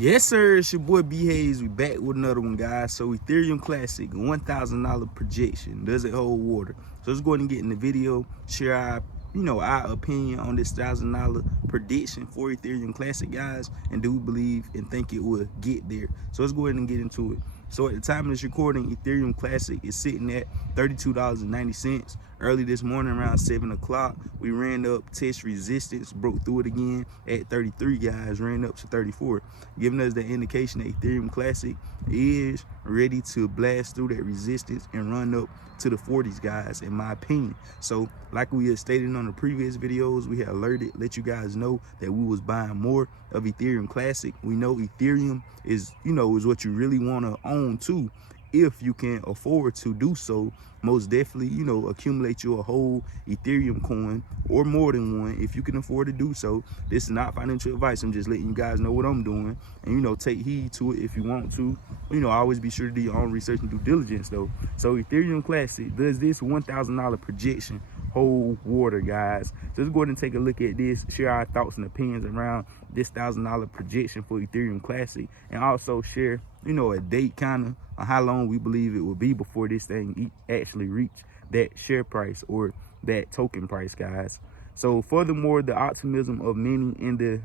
Yes, sir. It's your boy B Hayes. We back with another one, guys. So Ethereum Classic, $1,000 projection. Does it hold water? So let's go ahead and get in the video. Share our opinion on this $1,000 prediction for Ethereum Classic, guys. And do we believe and think it will get there? So let's go ahead and get into it. So at the time of this recording, Ethereum Classic is sitting at $32.90. Early this morning around 7 o'clock, we ran up, test resistance, broke through it again at 33, guys, ran up to 34, giving us the indication that Ethereum Classic is ready to blast through that resistance and run up to the 40s, guys, in my opinion. So like we had stated on the previous videos, we had alerted, let you guys know that we was buying more of Ethereum Classic. We know Ethereum is what you really want to own too, if you can afford to do so. Most definitely, accumulate you a whole Ethereum coin or more than one if you can afford to do so. This is not financial advice. I'm just letting you guys know what I'm doing, and take heed to it if you want to. Always be sure to do your own research and due diligence though. So Ethereum Classic, does this $1,000 projection hold water, guys? So let's go ahead and take a look at this, share our thoughts and opinions around this $1,000 projection for Ethereum Classic, and also share a date kind of on how long we believe it will be before this thing actually reach that share price or that token price, guys. So furthermore, the optimism of many in the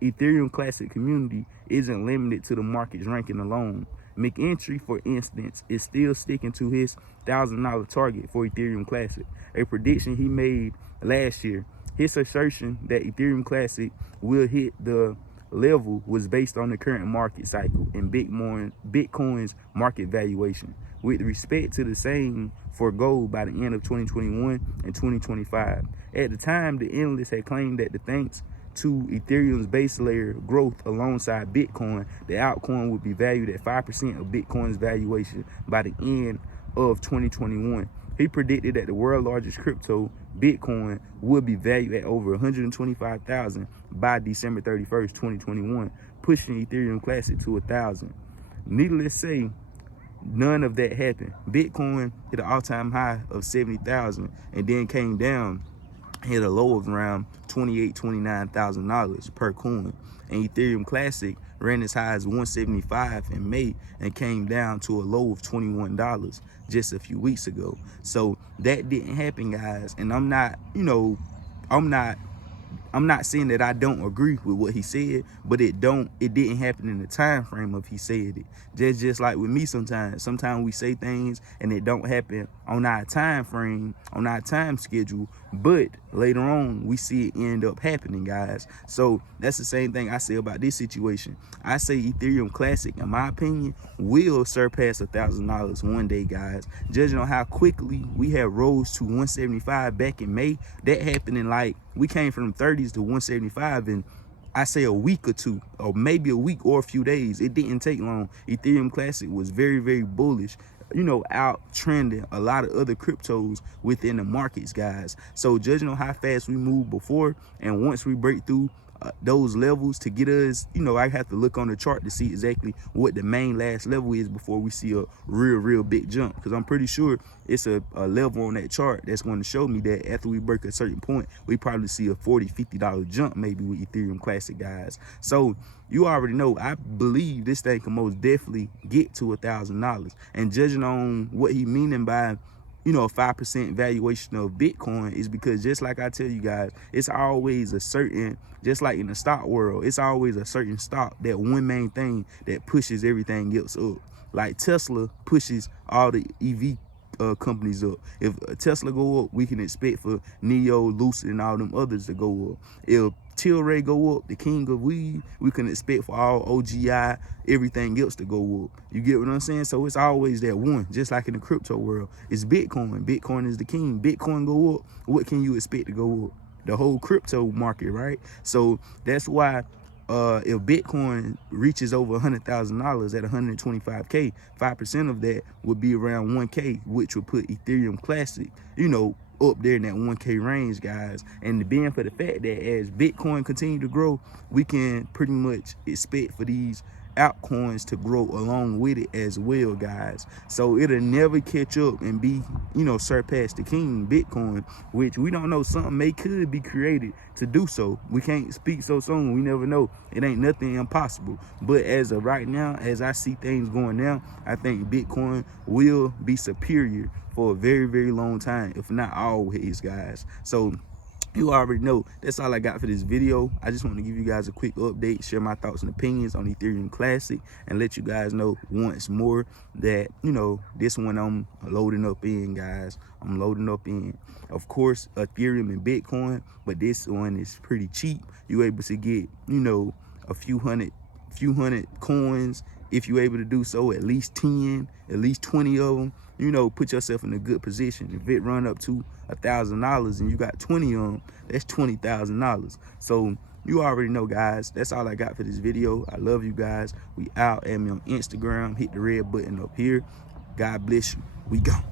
Ethereum Classic community isn't limited to the market's ranking alone. McEntry, for instance, is still sticking to his $1,000 target for Ethereum Classic, a prediction he made last year. His assertion that Ethereum Classic will hit the level was based on the current market cycle and Bitcoin's market valuation, with respect to the same for gold by the end of 2021 and 2025. At the time, the analysts had claimed that thanks to Ethereum's base layer growth alongside Bitcoin, the altcoin would be valued at 5% of Bitcoin's valuation by the end of 2021. He predicted that the world's largest crypto, Bitcoin, would be valued at over $125,000 by December 31st, 2021, pushing Ethereum Classic to 1,000. Needless to say, none of that happened. Bitcoin hit an all-time high of 70,000 and then came down, hit a low of around $28,000-$29,000 per coin. And Ethereum Classic ran as high as 175 in May and came down to a low of $21 just a few weeks ago. So that didn't happen, guys. And I'm not saying that I don't agree with what he said, but it didn't happen in the time frame of he said it. Just like with me sometimes we say things and it don't happen on our time frame, on our time schedule, but later on we see it end up happening, guys. So that's the same thing I say about this situation. I say Ethereum Classic, in my opinion, will surpass $1,000 one day, guys. Judging on how quickly we have rose to 175 back in May, that happened in we came from 30s to 175 in, I say, a week or two, or maybe a week or a few days. It didn't take long. Ethereum Classic was very, very bullish, out trending a lot of other cryptos within the markets, guys. So judging on how fast we moved before, and once we break through those levels to get us, I have to look on the chart to see exactly what the main last level is before we see a real big jump, because I'm pretty sure it's a level on that chart that's going to show me that after we break a certain point, we probably see a $40-$50 jump maybe with Ethereum Classic, guys. So you already know, I believe this thing can most definitely get to $1,000. And judging on what he meaning by a 5% valuation of Bitcoin is because, just like I tell you guys, it's always a certain, just like in the stock world, it's always a certain stock, that one main thing that pushes everything else up. Like Tesla pushes all the EV companies up. If Tesla go up, we can expect for Neo, Lucid, and all them others to go up. If Tilray go up, the king of weed, we can expect for all OGI, everything else to go up. You get what I'm saying? So it's always that one, just like in the crypto world. It's Bitcoin. Bitcoin is the king. Bitcoin go up, what can you expect to go up? The whole crypto market, right? So that's why if Bitcoin reaches over $100,000 at 125K, 5% of that would be around 1K, which would put Ethereum Classic, up there in that 1K range, guys. And being for the fact that as Bitcoin continue to grow, we can pretty much expect for these altcoins to grow along with it as well, guys. So it'll never catch up and be, surpass the king, Bitcoin, which we don't know, something could be created to do so. We can't speak so soon. We never know. It ain't nothing impossible. But as of right now, as I see things going now, I think Bitcoin will be superior for a very, very long time, if not always, guys. So you already know, that's all I got for this video. I just want to give you guys a quick update, share my thoughts and opinions on Ethereum Classic, and let you guys know once more that, this one I'm loading up in, guys. I'm loading up in, of course, Ethereum and Bitcoin, but this one is pretty cheap. You're able to get, a few hundred coins if you're able to do so, at least 10, at least 20 of them. Put yourself in a good position. If it run up to $1,000 and you got 20 of them, that's $20,000. So you already know, guys. That's all I got for this video. I love you guys. We out. Add me on Instagram. Hit the red button up here. God bless you. We gone.